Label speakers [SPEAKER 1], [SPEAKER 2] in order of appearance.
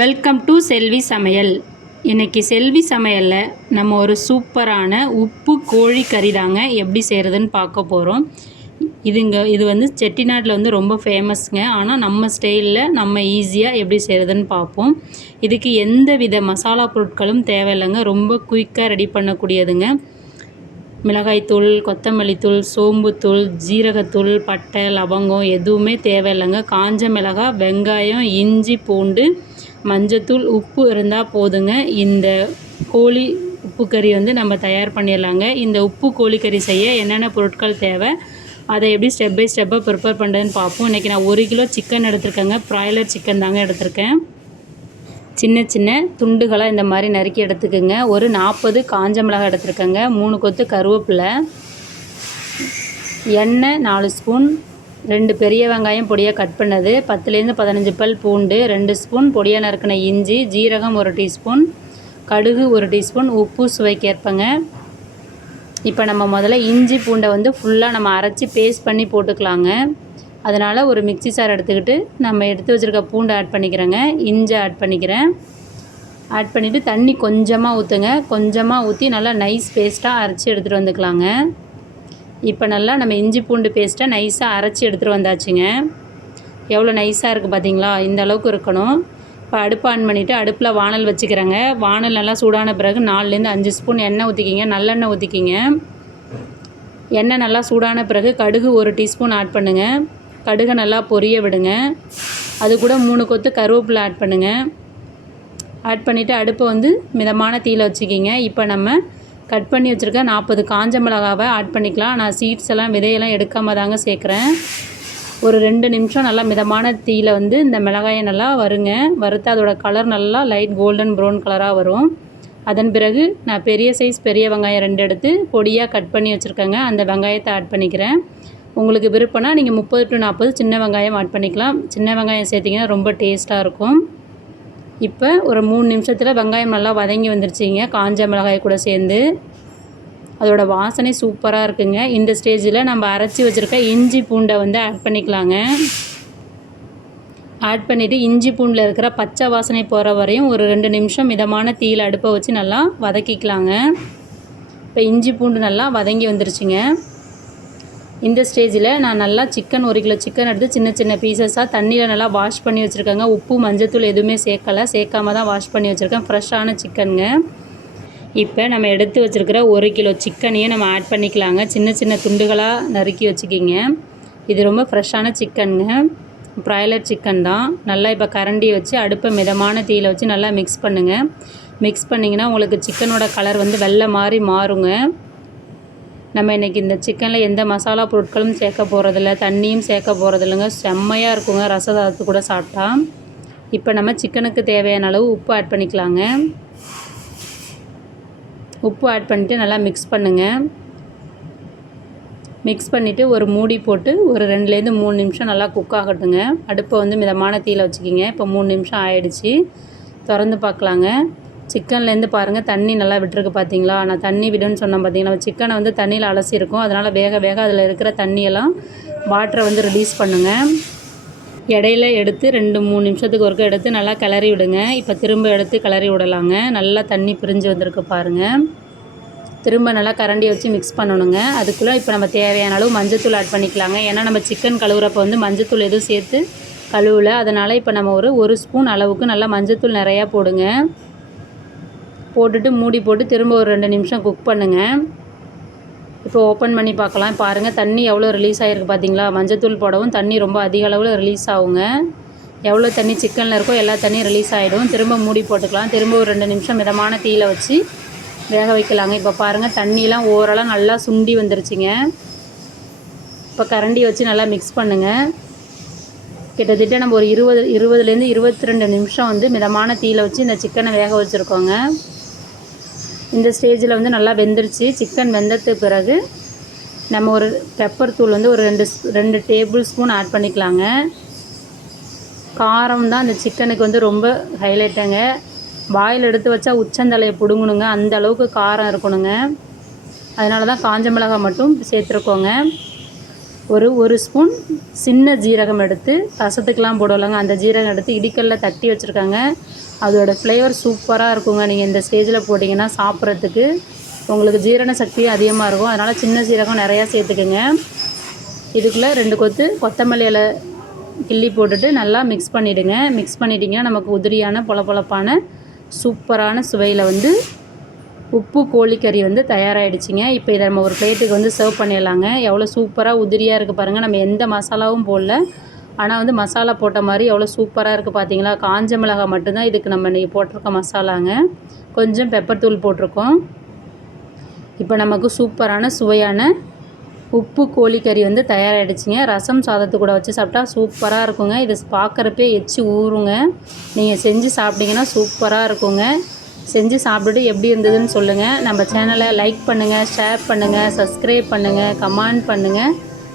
[SPEAKER 1] Welcome to செல்வி சமையல் இன்னைக்கு செல்வி சமையலில் நம்ம ஒரு சூப்பரான உப்பு கோழி கறி தாங்க எப்படி செய்கிறதுன்னு பார்க்க போகிறோம் இதுங்க இது வந்து செட்டிநாட்டில் வந்து ரொம்ப ஃபேமஸ்ங்க ஆனால் நம்ம ஸ்டைலில் நம்ம ஈஸியாக எப்படி செய்கிறதுன்னு பார்ப்போம். இதுக்கு எந்த வித மசாலா பொருட்களும் தேவையில்லைங்க. ரொம்ப குயிக்காக ரெடி பண்ணக்கூடியதுங்க. மிளகாய்த்தூள் கொத்தமல்லி தூள் சோம்புத்தூள் ஜீரகத்தூள் பட்டை லவங்கம் எதுவுமே தேவையில்லைங்க. காஞ்ச மிளகாய் வெங்காயம் இஞ்சி பூண்டு மஞ்சத்தூள் உப்பு இருந்தால் போதுங்க. இந்த கோழி உப்பு கறி வந்து நம்ம தயார் பண்ணிடலாங்க. இந்த உப்பு கோழிக்கறி செய்ய என்னென்ன பொருட்கள் தேவை அதை எப்படி ஸ்டெப் பை ஸ்டெப்பாக ப்ரிப்பேர் பண்ணுறதுன்னு பார்ப்போம். இன்றைக்கி நான் ஒரு கிலோ சிக்கன் எடுத்திருக்கேங்க. ப்ராய்லர் சிக்கன் தாங்க எடுத்திருக்கேன். சின்ன சின்ன துண்டுகளாக இந்த மாதிரி நறுக்கி எடுத்துக்கோங்க. ஒரு நாற்பது காஞ்ச மிளகாய் எடுத்துருக்கேங்க. மூணு கொத்து கருவேப்பிலை. எண்ணெய் நாலு ஸ்பூன். ரெண்டு பெரிய வெங்காயம் பொடியாக கட் பண்ணது. பத்துலேருந்து பதினஞ்சு பல் பூண்டு ரெண்டு ஸ்பூன் பொடியாக நறுக்கின இஞ்சி ஜீரகம் ஒரு டீஸ்பூன் கடுகு ஒரு டீஸ்பூன் உப்பு சுவைக்கேற்பங்க. இப்போ நம்ம முதல்ல இஞ்சி பூண்டை வந்து ஃபுல்லாக நம்ம அரைச்சி பேஸ்ட் பண்ணி போட்டுக்கலாங்க. அதனால் ஒரு மிக்ஸி சார் எடுத்துக்கிட்டு நம்ம எடுத்து வச்சுருக்க பூண்டை ஆட் பண்ணிக்கிறேங்க. இஞ்சி ஆட் பண்ணிக்கிறேன். ஆட் பண்ணிவிட்டு தண்ணி கொஞ்சமாக ஊற்றுங்க கொஞ்சமாக ஊற்றி நல்லா நைஸ் பேஸ்ட்டாக அரைச்சி எடுத்துகிட்டு வந்துக்கலாங்க. இப்போ நல்லா நம்ம இஞ்சி பூண்டு பேஸ்ட்டை நைஸாக அரைச்சி எடுத்துகிட்டு வந்தாச்சுங்க. எவ்வளோ நைஸாக இருக்குது பார்த்தீங்களா? இந்த அளவுக்கு இருக்கணும். இப்போ அடுப்பு ஆன் பண்ணிவிட்டு அடுப்பில் வானல் வச்சுக்கிறேங்க. வானல் நல்லா சூடான பிறகு நாலுலேருந்து அஞ்சு ஸ்பூன் எண்ணெய் ஊற்றிக்கிங்க நல்லெண்ணெய் ஊற்றிக்கிங்க எண்ணெய் நல்லா சூடான பிறகு கடுகு ஒரு டீஸ்பூன் ஆட் பண்ணுங்கள் கடுகை நல்லா பொரிய விடுங்க. அது கூட மூணு கொத்து கருவேப்பிலை ஆட் பண்ணுங்கள் ஆட் பண்ணிவிட்டு அடுப்பை வந்து மிதமான தீயில் வச்சுக்கிங்க. இப்போ நம்ம கட் பண்ணி வச்சுருக்க நாற்பது காஞ்ச மிளகாவை ஆட் பண்ணிக்கலாம். நான் சீட்ஸ் எல்லாம் விதையெல்லாம் எடுக்காம தாங்க சேர்க்குறேன். ஒரு ரெண்டு நிமிஷம் நல்லா மிதமான தீயில் வந்து இந்த மிளகாயை நல்லா வருங்க வறுத்து அதோட கலர் நல்லா லைட் கோல்டன் ப்ரௌன் கலராக வரும். அதன் பிறகு நான் பெரிய சைஸ் பெரிய வெங்காயம் ரெண்டு எடுத்து பொடியாக கட் பண்ணி வச்சுருக்கேங்க. அந்த வெங்காயத்தை ஆட் பண்ணிக்கிறேன். உங்களுக்கு விருப்பம்னா நீங்கள் முப்பது டு நாற்பது சின்ன வெங்காயம் ஆட் பண்ணிக்கலாம். சின்ன வெங்காயம் சேர்த்திங்கன்னா ரொம்ப டேஸ்ட்டாக இருக்கும். இப்போ ஒரு மூணு நிமிஷத்தில் வெங்காயம் நல்லா வதங்கி வந்துருச்சிங்க. காஞ்ச மிளகாய் கூட சேர்ந்து. அதோடய வாசனை சூப்பராக இருக்குங்க. இந்த ஸ்டேஜில் நம்ம அரைச்சி வச்சுருக்க இஞ்சி பூண்டை வந்து ஆட் பண்ணிக்கலாங்க. ஆட் பண்ணிவிட்டு இஞ்சி பூண்டில் இருக்கிற பச்சை வாசனை போகிற வரையும் ஒரு ரெண்டு நிமிஷம் மிதமான தீயில் அடுப்பை வச்சு நல்லா வதக்கிக்கலாங்க. இப்போ இஞ்சி பூண்டு நல்லா வதங்கி வந்துருச்சுங்க. இந்த ஸ்டேஜில் நான் நல்லா சிக்கன் ஒரு கிலோ சிக்கன் எடுத்து சின்ன சின்ன பீசஸாக தண்ணியில் நல்லா வாஷ் பண்ணி வச்சுருக்கேங்க. உப்பு மஞ்சத்தூள் எதுவுமே சேர்க்கலை. சேர்க்காம தான் வாஷ் பண்ணி வச்சுருக்கேன். ஃப்ரெஷ்ஷான சிக்கனுங்க இப்போ நம்ம எடுத்து வச்சுருக்கிற ஒரு கிலோ சிக்கனையும் நம்ம ஆட் பண்ணிக்கலாங்க. சின்ன சின்ன துண்டுகளாக நறுக்கி வச்சுக்கிங்க. இது ரொம்ப ஃப்ரெஷ்ஷான சிக்கனுங்க ப்ராய்லர் சிக்கன் தான். நல்லா இப்போ கரண்டியை வச்சு அடுப்பை மிதமான தீயில் வச்சு நல்லா மிக்ஸ் பண்ணுங்கள் மிக்ஸ் பண்ணிங்கன்னா உங்களுக்கு சிக்கனோட கலர் வந்து வெள்ளை மாதிரி மாறுங்க. நம்ம இன்றைக்கி இந்த சிக்கனில் எந்த மசாலா பொருட்களும் சேர்க்க போகிறதில்ல தண்ணியும் சேர்க்க போகிறதில்லைங்க செம்மையாக இருக்குங்க. ரசதாரத்து கூட சாப்பிட்டா. இப்போ நம்ம சிக்கனுக்கு தேவையான அளவு உப்பு ஆட் பண்ணிக்கலாங்க. உப்பு ஆட் பண்ணிவிட்டு நல்லா மிக்ஸ் பண்ணுங்கள் மிக்ஸ் பண்ணிவிட்டு ஒரு மூடி போட்டு ஒரு ரெண்டுலேருந்து மூணு நிமிஷம் நல்லா குக் ஆகட்டுங்க. அடுப்பை வந்து மிதமான தீயில் வச்சுக்கிங்க. இப்போ மூணு நிமிஷம் ஆயிடுச்சு. திறந்து பார்க்கலாங்க. சிக்கன்லேருந்து பாருங்கள் தண்ணி நல்லா விட்டுருக்கு பார்த்தீங்களா நான் தண்ணி விடுன்னு சொன்னேன் பார்த்தீங்களா சிக்கனை வந்து தண்ணியில் அலசியிருக்கும் அதனால் வேக வேக அதில் இருக்கிற தண்ணியெல்லாம் வாட்டரை வந்து ரிலீஸ் பண்ணுங்கள் இடையில எடுத்து ரெண்டு மூணு நிமிஷத்துக்கு ஒருக்க எடுத்து நல்லா கிளறி விடுங்க. இப்போ திரும்ப எடுத்து கிளறி விடலாங்க. நல்லா தண்ணி பிரிஞ்சு வந்திருக்கு பாருங்கள் திரும்ப நல்லா கரண்டி வச்சு மிக்ஸ் பண்ணணுங்க. அதுக்குள்ளே இப்போ நம்ம தேவையான அளவு மஞ்சத்தூள் ஆட் பண்ணிக்கலாங்க. ஏன்னா நம்ம சிக்கன் கழுவுறப்போ வந்து மஞ்சத்தூள் எதுவும் சேர்த்து கழுவல. அதனால் இப்போ நம்ம ஒரு ஒரு ஸ்பூன் அளவுக்கு நல்லா மஞ்சத்தூள் நிறையா போடுங்க. போட்டுட்டு மூடி போட்டு திரும்ப ஒரு ரெண்டு நிமிஷம் குக் பண்ணுங்கள் இப்போ ஓப்பன் பண்ணி பார்க்கலாம். பாருங்கள் தண்ணி எவ்வளோ ரிலீஸ் ஆகிருக்கு பார்த்தீங்களா? மஞ்சத்தூள் போடவும் தண்ணி ரொம்ப அதிக அளவில் ரிலீஸ் ஆகுங்க. எவ்வளோ தண்ணி சிக்கனில் இருக்கோ எல்லா தண்ணியும் ரிலீஸ் ஆகிடும் திரும்ப மூடி போட்டுக்கலாம். திரும்ப ஒரு ரெண்டு நிமிஷம் மிதமான தீயில் வச்சு வேக வைக்கலாங்க. இப்போ பாருங்கள் தண்ணியெலாம் ஓரளவு நல்லா சுண்டி வந்துருச்சுங்க. இப்போ கரண்டி வச்சு நல்லா மிக்ஸ் பண்ணுங்கள் கிட்டத்தட்ட நம்ம ஒரு இருபது இருபதுலேருந்து இருபத்தி ரெண்டு நிமிஷம் வந்து மிதமான தீயில் வச்சு இந்த சிக்கனை வேக வச்சுருக்கோங்க. இந்த ஸ்டேஜில் வந்து நல்லா வெந்துருச்சு. சிக்கன் வெந்ததுக்கு பிறகு நம்ம ஒரு பெப்பர் தூள் வந்து ஒரு ரெண்டு ரெண்டு டேபிள் ஸ்பூன் ஆட் பண்ணிக்கலாங்க. காரம் தான் இந்த சிக்கனுக்கு வந்து ரொம்ப ஹைலைட்டுங்க வாயில் எடுத்து வச்சா உச்சந்தலையை பிடுங்கணுங்க. அந்த அளவுக்கு காரம் இருக்கணுங்க. அதனால தான் காஞ்ச மிளகாய் மட்டும் சேர்த்துருக்கோங்க. ஒரு ஒரு ஸ்பூன் சின்ன ஜீரகம் எடுத்து ரசத்துக்கெலாம் போடுவாங்க அந்த ஜீரகம் எடுத்து இடிக்கல்ல தட்டி வச்சுருக்காங்க. அதோடய ஃப்ளேவர் சூப்பராக இருக்குங்க. நீங்கள் இந்த ஸ்டேஜில் போட்டிங்கன்னா சாப்பிட்றதுக்கு உங்களுக்கு ஜீரண சக்தி அதிகமாக இருக்கும். அதனால் சின்ன சீரகம் நிறையா சேர்த்துக்குங்க. இதுக்குள்ளே ரெண்டு கொத்து கொத்தமல்லி இலை கிள்ளி போட்டுட்டு நல்லா மிக்ஸ் பண்ணிவிடுங்க மிக்ஸ் பண்ணிட்டீங்கன்னா நமக்கு உதிரியான பொலப்பொலப்பான சூப்பரான சுவையில் வந்து உப்பு கோழிக்கறி வந்து தயாராகிடுச்சிங்க இப்போ இதை நம்ம ஒரு பிளேட்டுக்கு வந்து சர்வ் பண்ணிடலாங்க. எவ்வளோ சூப்பராக உதிரியாக இருக்குது பாருங்கள் நம்ம எந்த மசாலாவும் போடல. ஆனால் வந்து மசாலா போட்ட மாதிரி எவ்வளோ சூப்பராக இருக்குது பார்த்தீங்களா காஞ்ச மிளகாய் மட்டும்தான் இதுக்கு நம்ம இன்றைக்கி போட்டிருக்க மசாலாங்க. கொஞ்சம் பெப்பர் தூள் போட்டிருக்கோம். இப்போ நமக்கு சூப்பரான சுவையான உப்பு கோழிக்கறி வந்து தயாராகிடுச்சிங்க ரசம் சாதத்து கூட வச்சு சாப்பிட்டா சூப்பராக இருக்குங்க. இதை பார்க்குறப்பே எச்சி ஊறுங்க நீங்கள் செஞ்சு சாப்பிட்டீங்கன்னா சூப்பராக இருக்குங்க. செஞ்சு சாப்பிட்டுட்டு எப்படி இருந்ததுன்னு சொல்லுங்கள் நம்ம சேனலை லைக் பண்ணுங்கள் ஷேர் பண்ணுங்கள் சப்ஸ்கிரைப் பண்ணுங்கள் கமெண்ட் பண்ணுங்கள்